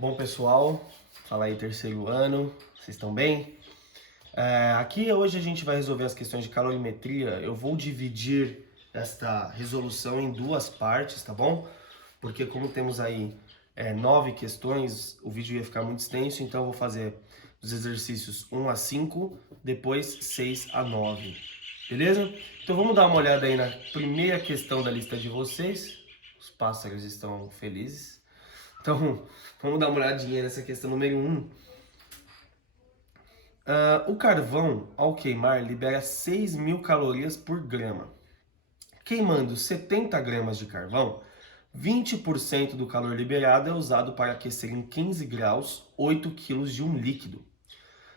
Bom, pessoal, fala aí terceiro ano, vocês estão bem? Aqui hoje a gente vai resolver as questões de calorimetria. Eu vou dividir esta resolução em duas partes, tá bom? Porque como temos aí 9 questões, o vídeo ia ficar muito extenso, então eu vou fazer os exercícios 1 a 5, depois 6 a 9, beleza? Então vamos dar uma olhada aí na primeira questão da lista de vocês. Os pássaros estão felizes. Então, vamos dar uma olhadinha nessa questão número 1. O carvão, ao queimar, libera 6.000 calorias por grama. Queimando 70 gramas de carvão, 20% do calor liberado é usado para aquecer em 15 graus 8 quilos de um líquido.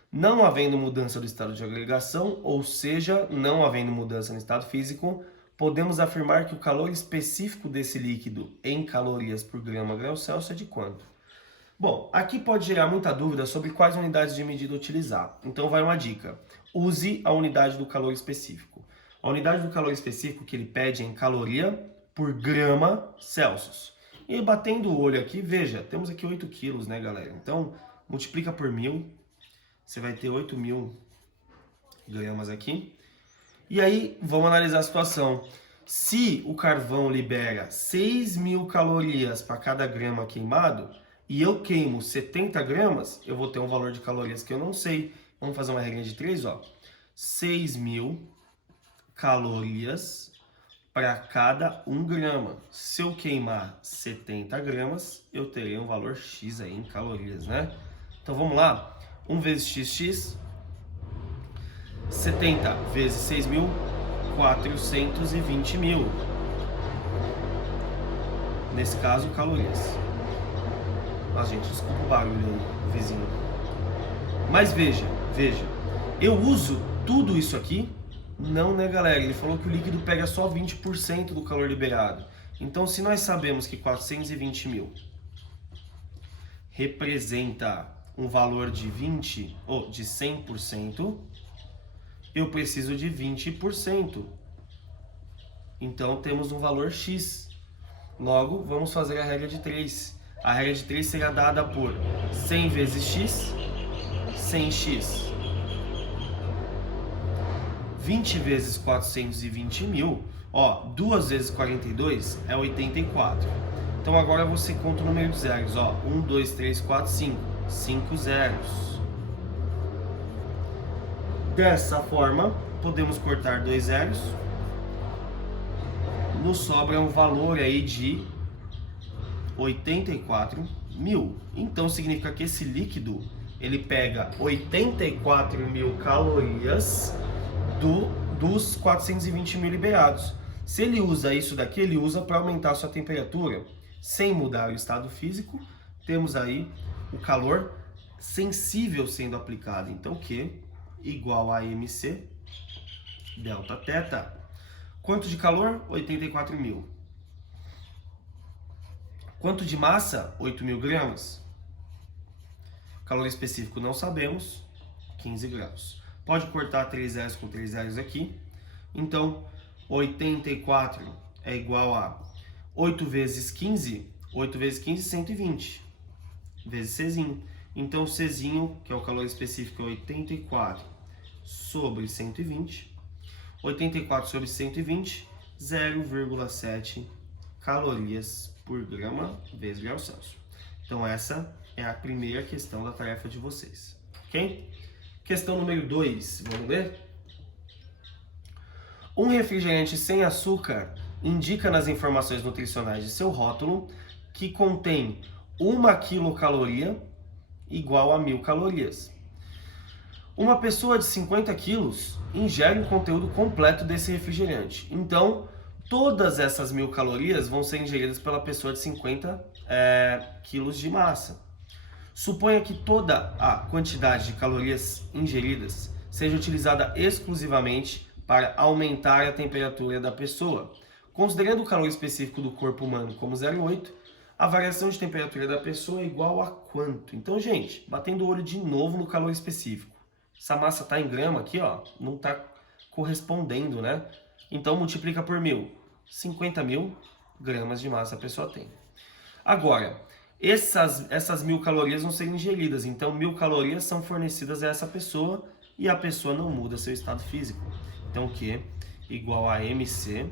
Não havendo mudança do estado de agregação, ou seja, não havendo mudança no estado físico, podemos afirmar que o calor específico desse líquido em calorias por grau Celsius é de quanto? Bom, aqui pode gerar muita dúvida sobre quais unidades de medida utilizar. Então vai uma dica. Use a unidade do calor específico. A unidade do calor específico que ele pede é em caloria por grama Celsius. E batendo o olho aqui, veja, temos aqui 8 quilos, né, galera? Então, multiplica por 1.000, você vai ter 8.000 gramas aqui. E aí, vamos analisar a situação. Se o carvão libera 6.000 calorias para cada grama queimado, e eu queimo 70 gramas, eu vou ter um valor de calorias que eu não sei. Vamos fazer uma regra de 3, ó. 6.000 calorias para cada 1 grama. Se eu queimar 70 gramas, eu terei um valor X aí em calorias, né? Então vamos lá. 1 vezes XX, 70 vezes 6.000, 420.000. Nesse caso, calorias. Ah, gente, desculpa o barulho aí, vizinho. Mas veja, eu uso tudo isso aqui? Não, né, galera? Ele falou que o líquido pega só 20% do calor liberado. Então, se nós sabemos que 420.000 representa um valor de 20 ou de 100%, eu preciso de 20%. Então, temos um valor X. Logo, vamos fazer a regra de 3. A regra de 3 será dada por 100 vezes x, 100x. 20 vezes 420.000, ó, 2 vezes 42 é 84. Então agora você conta o número de zeros, ó, 1, 2, 3, 4, 5. 5 zeros. Dessa forma, podemos cortar 2 zeros. Nos sobra um valor aí de 84.000. Então significa que esse líquido ele pega 84.000 calorias dos 420.000 liberados. Se ele usa isso daqui, ele usa para aumentar a sua temperatura sem mudar o estado físico. Temos aí o calor sensível sendo aplicado. Então Q igual a MC delta θ. Quanto de calor? 84.000. Quanto de massa? 8.000 gramas. Calor específico não sabemos, 15 graus. Pode cortar 3 zeros com 3 zeros aqui. Então, 84 é igual a 8 vezes 15. 8 vezes 15, 120. Vezes Czinho. Então, Czinho, que é o calor específico, é 84 sobre 120. 84 sobre 120, 0,7 calorias por grama vezes grau Celsius. Então essa é a primeira questão da tarefa de vocês, ok? Questão número 2, vamos ler? Um refrigerante sem açúcar indica nas informações nutricionais de seu rótulo que contém 1 quilocaloria igual a 1.000 calorias. Uma pessoa de 50 quilos ingere o conteúdo completo desse refrigerante. Então, todas essas 1.000 calorias vão ser ingeridas pela pessoa de 50 quilos de massa. Suponha que toda a quantidade de calorias ingeridas seja utilizada exclusivamente para aumentar a temperatura da pessoa. Considerando o calor específico do corpo humano como 0,8, a variação de temperatura da pessoa é igual a quanto? Então, gente, batendo o olho de novo no calor específico. Essa massa está em grama aqui, ó, não está correspondendo, né? Então, multiplica por 1.000. 50.000 gramas de massa a pessoa tem. Agora, essas 1.000 calorias vão ser ingeridas. Então, 1.000 calorias são fornecidas a essa pessoa e a pessoa não muda seu estado físico. Então, Q igual a MC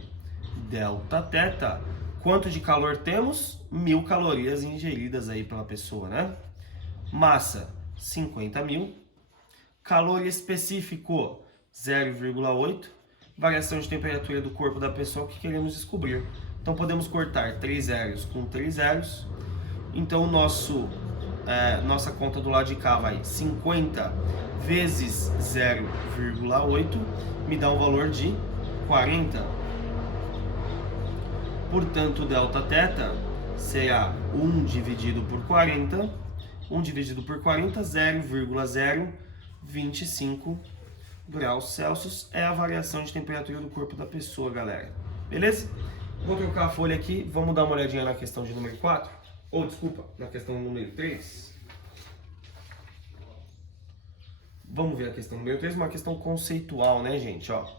delta θ. Quanto de calor temos? 1.000 calorias ingeridas aí pela pessoa, né? Massa, 50.000. Calor específico, 0,8. Variação de temperatura do corpo da pessoa que queremos descobrir. Então, podemos cortar 3 zeros com 3 zeros. Então, nossa conta do lado de cá vai 50 vezes 0,8, me dá um valor de 40. Portanto, Δθ será 1 dividido por 40. 1 dividido por 40, 0,025 graus Celsius é a variação de temperatura do corpo da pessoa, galera. Beleza? Vou trocar a folha aqui, vamos dar uma olhadinha na questão de número 4. Ou, desculpa, na questão número 3. Vamos ver a questão número 3, uma questão conceitual, né, gente? Ó.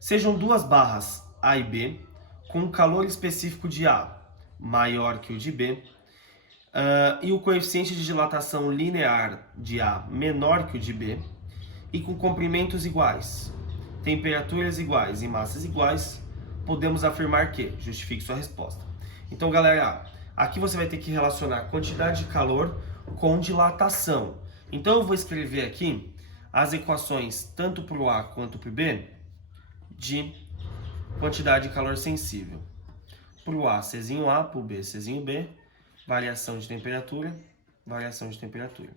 Sejam duas barras A e B com um calor específico de A maior que o de B e o coeficiente de dilatação linear de A menor que o de B e com comprimentos iguais, temperaturas iguais e massas iguais, podemos afirmar que... Justifique sua resposta. Então, galera, aqui você vai ter que relacionar quantidade de calor com dilatação. Então, eu vou escrever aqui as equações, tanto para o A quanto para o B, de quantidade de calor sensível. Para o A, Czinho A, para o B, Czinho B, variação de temperatura, variação de temperatura.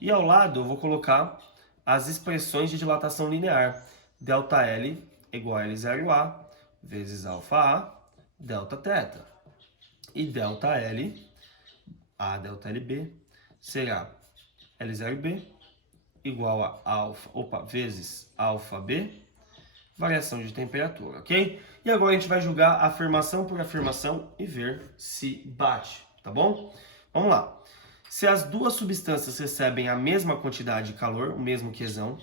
E ao lado, eu vou colocar as expressões de dilatação linear. ΔL igual a L0A vezes alfa A, Δθ. E ΔL, A ΔLB, será L0B igual a vezes alfa B, variação de temperatura, ok? E agora a gente vai julgar afirmação por afirmação e ver se bate, tá bom? Vamos lá. Se as duas substâncias recebem a mesma quantidade de calor, o mesmo Qzão,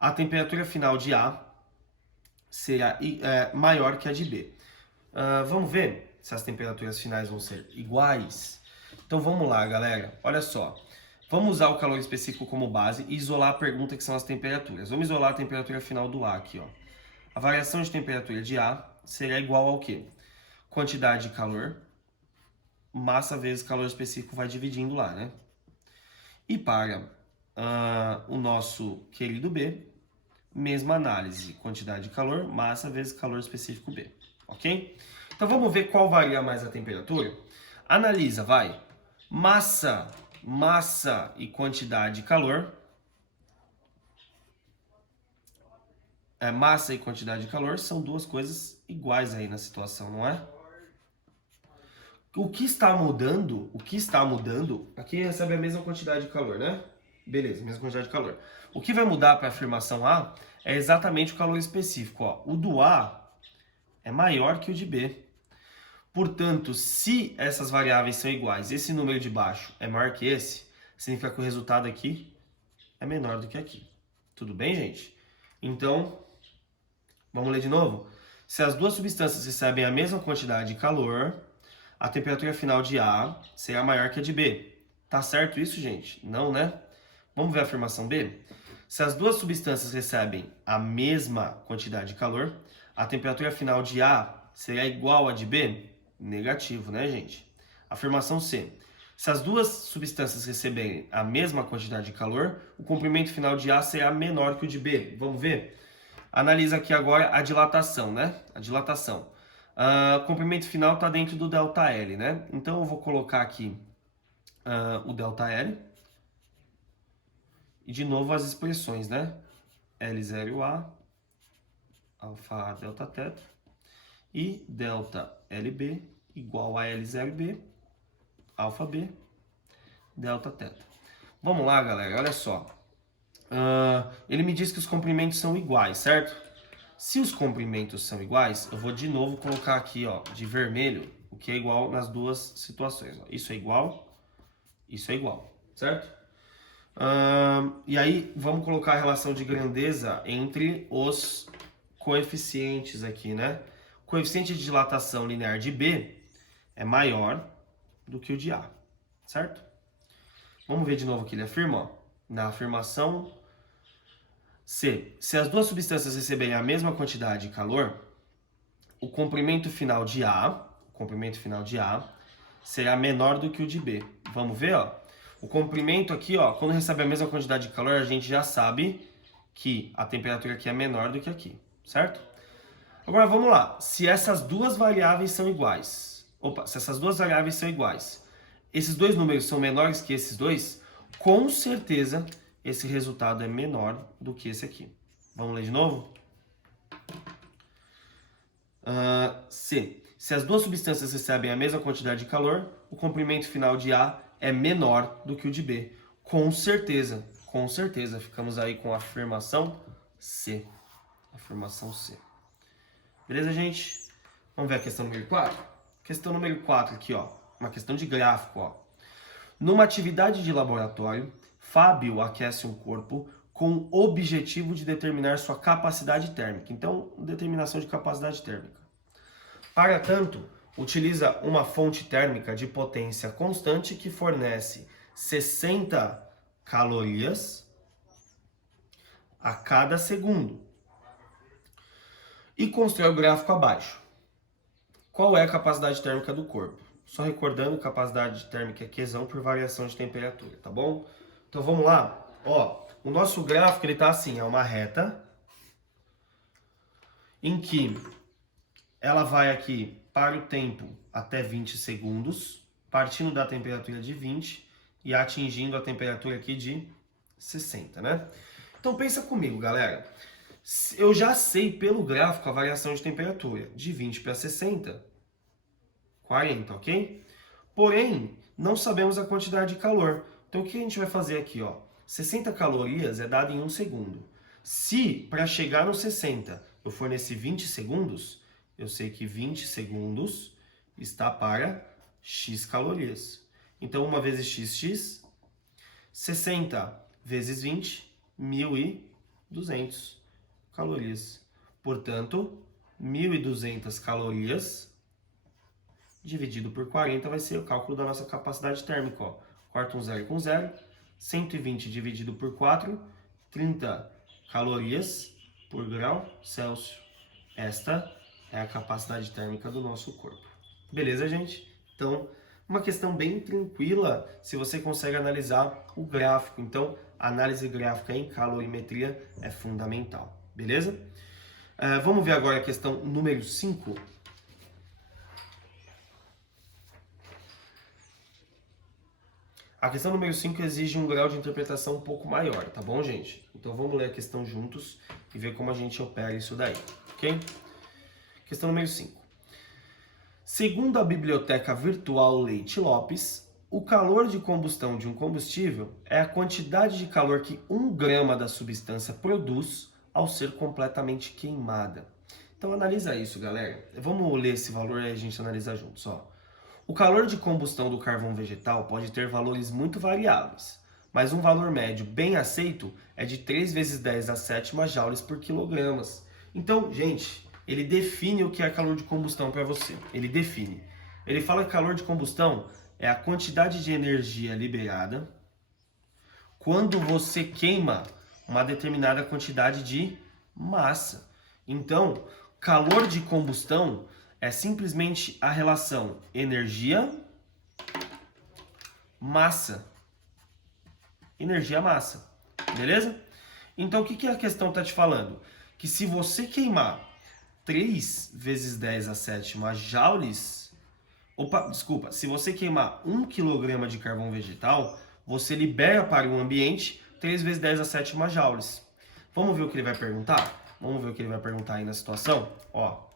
a temperatura final de A será maior que a de B. Vamos ver se as temperaturas finais vão ser iguais? Então vamos lá, galera. Olha só. Vamos usar o calor específico como base e isolar a pergunta que são as temperaturas. Vamos isolar a temperatura final do A aqui, ó. A variação de temperatura de A será igual ao quê? Quantidade de calor, massa vezes calor específico, vai dividindo lá, né? E para o nosso querido B, mesma análise. Quantidade de calor, massa vezes calor específico B, ok? Então vamos ver qual varia mais a temperatura. Analisa, vai. Massa e quantidade de calor. Massa e quantidade de calor são duas coisas iguais aí na situação, não é? O que está mudando, aqui recebe a mesma quantidade de calor, né? Beleza, mesma quantidade de calor. O que vai mudar para a afirmação A é exatamente o calor específico, ó. O do A é maior que o de B. Portanto, se essas variáveis são iguais, esse número de baixo é maior que esse, significa que o resultado aqui é menor do que aqui. Tudo bem, gente? Então, vamos ler de novo? Se as duas substâncias recebem a mesma quantidade de calor, a temperatura final de A será maior que a de B. Tá certo isso, gente? Não, né? Vamos ver a afirmação B? Se as duas substâncias recebem a mesma quantidade de calor, a temperatura final de A será igual à de B? Negativo, né, gente? Afirmação C. Se as duas substâncias receberem a mesma quantidade de calor, o comprimento final de A será menor que o de B. Vamos ver? Analisa aqui agora a dilatação, né? A dilatação. O comprimento final está dentro do ΔL, né? Então eu vou colocar aqui o ΔL. E de novo as expressões, né? L0A, alfa A, Δθ. E ΔLB igual a L0B, alfa B, Δθ. Vamos lá, galera, olha só. Ele me diz que os comprimentos são iguais, certo? Se os comprimentos são iguais, eu vou de novo colocar aqui, ó, de vermelho, o que é igual nas duas situações. Ó. Isso é igual, certo? E aí, vamos colocar a relação de grandeza entre os coeficientes aqui, né? O coeficiente de dilatação linear de B é maior do que o de A. certo? Vamos ver de novo o que ele afirma, ó. Na afirmação C. Se as duas substâncias receberem a mesma quantidade de calor, o comprimento final de A será menor do que o de B. Vamos ver, ó. O comprimento aqui, ó, quando recebe a mesma quantidade de calor, a gente já sabe que a temperatura aqui é menor do que aqui, certo? Agora vamos lá. Se essas duas variáveis são iguais, esses dois números são menores que esses dois, com certeza esse resultado é menor do que esse aqui. Vamos ler de novo? C. Se as duas substâncias recebem a mesma quantidade de calor, o comprimento final de A é menor do que o de B. Com certeza. Ficamos aí com a afirmação C. Afirmação C. Beleza, gente? Vamos ver a questão número 4? Questão número 4 aqui, ó. Uma questão de gráfico, ó. Numa atividade de laboratório, Fábio aquece um corpo com o objetivo de determinar sua capacidade térmica. Então, determinação de capacidade térmica. Para tanto, utiliza uma fonte térmica de potência constante que fornece 60 calorias a cada segundo. E constrói o gráfico abaixo. Qual é a capacidade térmica do corpo? Só recordando, capacidade térmica é Qzão por variação de temperatura, tá bom? Então vamos lá. Ó, o nosso gráfico ele tá assim, é uma reta em que ela vai aqui para o tempo até 20 segundos, partindo da temperatura de 20 e atingindo a temperatura aqui de 60, né? Então pensa comigo, galera. Eu já sei pelo gráfico a variação de temperatura, de 20 para 60, 40, ok? Porém, não sabemos a quantidade de calor. Então o que a gente vai fazer aqui, ó? 60 calorias é dado em 1 segundo. Se para chegar no 60 eu fornecer 20 segundos, eu sei que 20 segundos está para x calorias. Então 1 vezes x, 60 vezes 20, 1.200 calorias. Portanto, 1.200 calorias dividido por 40 vai ser o cálculo da nossa capacidade térmica, ó. Corta um zero com zero, 120 dividido por 4, 30 calorias por grau Celsius. Esta é a capacidade térmica do nosso corpo. Beleza, gente? Então, uma questão bem tranquila se você consegue analisar o gráfico. Então, a análise gráfica em calorimetria é fundamental. Beleza? Vamos ver agora a questão número 5. A questão número 5 exige um grau de interpretação um pouco maior, tá bom, gente? Então vamos ler a questão juntos e ver como a gente opera isso daí, ok? Questão número 5. Segundo a Biblioteca Virtual Leite Lopes, o calor de combustão de um combustível é a quantidade de calor que 1 grama da substância produz ao ser completamente queimada. Então analisa isso, galera. Vamos ler esse valor e a gente analisa juntos, ó. O calor de combustão do carvão vegetal pode ter valores muito variáveis, mas um valor médio bem aceito é de 3 vezes 10 a 7 joules por quilogramas. Então, gente, ele define o que é calor de combustão para você. Ele define. Ele fala que calor de combustão é a quantidade de energia liberada quando você queima uma determinada quantidade de massa. Então, calor de combustão é simplesmente a relação energia-massa. Energia-massa. Beleza? Então, o que a questão está te falando? Que se você queimar 3 vezes 10 a 7 joules... se você queimar 1 kg de carvão vegetal, você libera para o ambiente 3 vezes 10 a 7 joules. Vamos ver o que ele vai perguntar? Vamos ver o que ele vai perguntar aí na situação? Ó.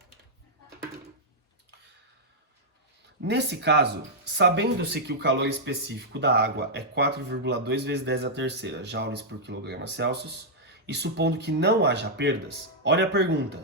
Nesse caso, sabendo-se que o calor específico da água é 4,2 vezes 10 a terceira joules por quilograma Celsius, e supondo que não haja perdas, olha a pergunta.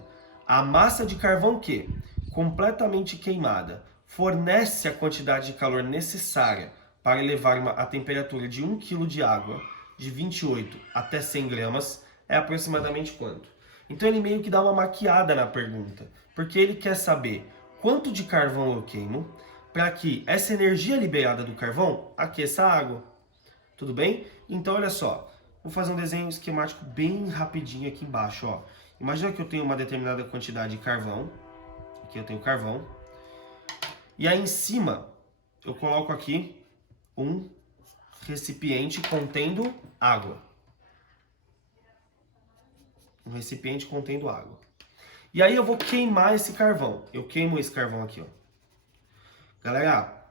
A massa de carvão que, completamente queimada, fornece a quantidade de calor necessária para elevar a temperatura de 1 kg de água de 28 até 100 gramas é aproximadamente quanto? Então ele meio que dá uma maquiada na pergunta, porque ele quer saber quanto de carvão eu queimo, para que essa energia liberada do carvão aqueça a água. Tudo bem? Então, olha só. Vou fazer um desenho esquemático bem rapidinho aqui embaixo. Ó. Imagina que eu tenho uma determinada quantidade de carvão. Aqui eu tenho carvão. E aí em cima, eu coloco aqui um recipiente contendo água. Um recipiente contendo água. E aí eu vou queimar esse carvão. Eu queimo esse carvão aqui, ó. Galera,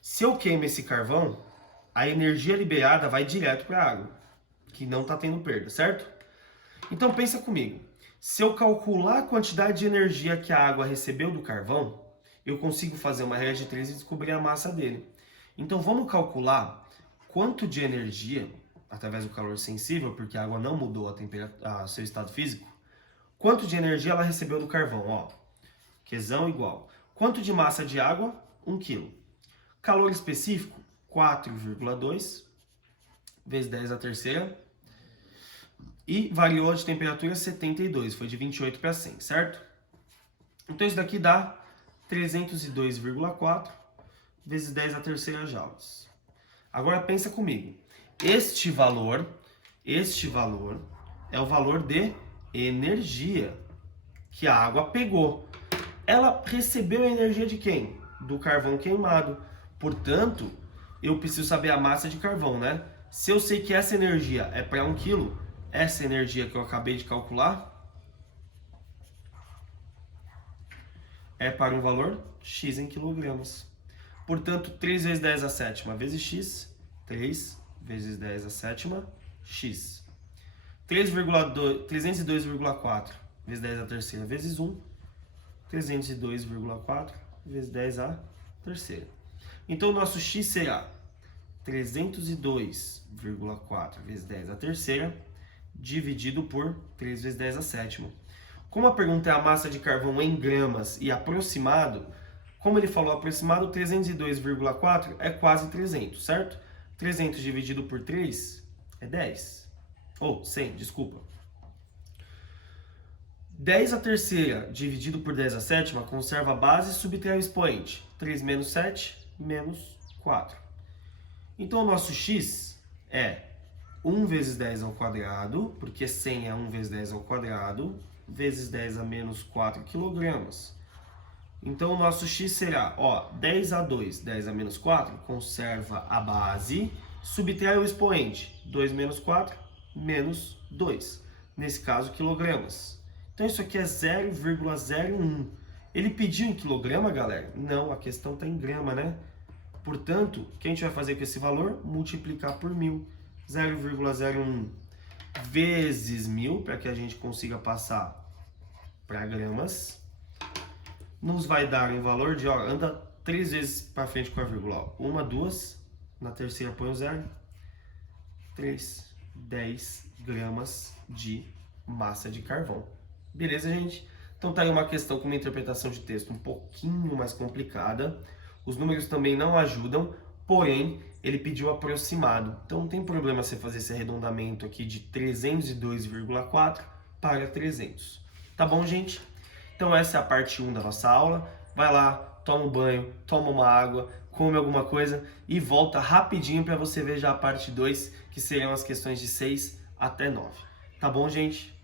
se eu queimo esse carvão, a energia liberada vai direto para a água, que não está tendo perda, certo? Então pensa comigo. Se eu calcular a quantidade de energia que a água recebeu do carvão, eu consigo fazer uma regra de 3 e descobrir a massa dele. Então vamos calcular quanto de energia, através do calor sensível, porque a água não mudou a temperatura, seu estado físico, quanto de energia ela recebeu do carvão, ó. Qzão igual. Quanto de massa de água? 1 kg. Calor específico? 4,2 vezes 10 a terceira. E variou de temperatura 72, foi de 28 para 100, certo? Então isso daqui dá 302,4 vezes 10 a terceira joules. Agora pensa comigo. Este valor é o valor de energia que a água pegou. Ela recebeu a energia de quem? Do carvão queimado. Portanto, eu preciso saber a massa de carvão, né? Se eu sei que essa energia é para 1 kg, essa energia que eu acabei de calcular é para um valor x em quilogramas. Portanto, 3 vezes 10 a sétima vezes x, 3 vezes 10 a sétima, x. 302,4 vezes 10 a terceira vezes 1, 302,4 vezes 10 a terceira. Então, o nosso x será 302,4 vezes 10 a terceira, dividido por 3 vezes 10 a sétima. Como a pergunta é a massa de carvão em gramas e aproximado, como ele falou aproximado, 302,4 é quase 300, certo? 300 dividido por 3 é 10. Ou 100, desculpa. 10 a terceira dividido por 10 a sétima conserva a base e subtrai o expoente. 3 menos 7 menos 4. Então, o nosso x é 1 vezes 10 ao quadrado, porque 100 é 1 vezes 10 ao quadrado, vezes 10 a menos 4 quilogramas. Então, o nosso x será, ó, 10 a 2, 10 a menos 4, conserva a base, subtrai o expoente, 2 menos 4, menos 2. Nesse caso, quilogramas. Então, isso aqui é 0,01. Ele pediu em quilograma, galera? Não, a questão está em grama, né? Portanto, o que a gente vai fazer com esse valor? Multiplicar por 1000. 0,01 vezes 1000, para que a gente consiga passar para gramas. Nos vai dar um valor de, ó, anda 3 vezes para frente com a vírgula. Ó. 1, 2, na terceira põe o 0. 3, 10 gramas de massa de carvão. Beleza, gente? Então tá aí uma questão com uma interpretação de texto um pouquinho mais complicada. Os números também não ajudam, porém, ele pediu aproximado. Então não tem problema você fazer esse arredondamento aqui de 302,4 para 300. Tá bom, gente? Então essa é a parte 1 da nossa aula. Vai lá, toma um banho, toma uma água, come alguma coisa e volta rapidinho para você ver já a parte 2, que serão as questões de 6 até 9. Tá bom, gente?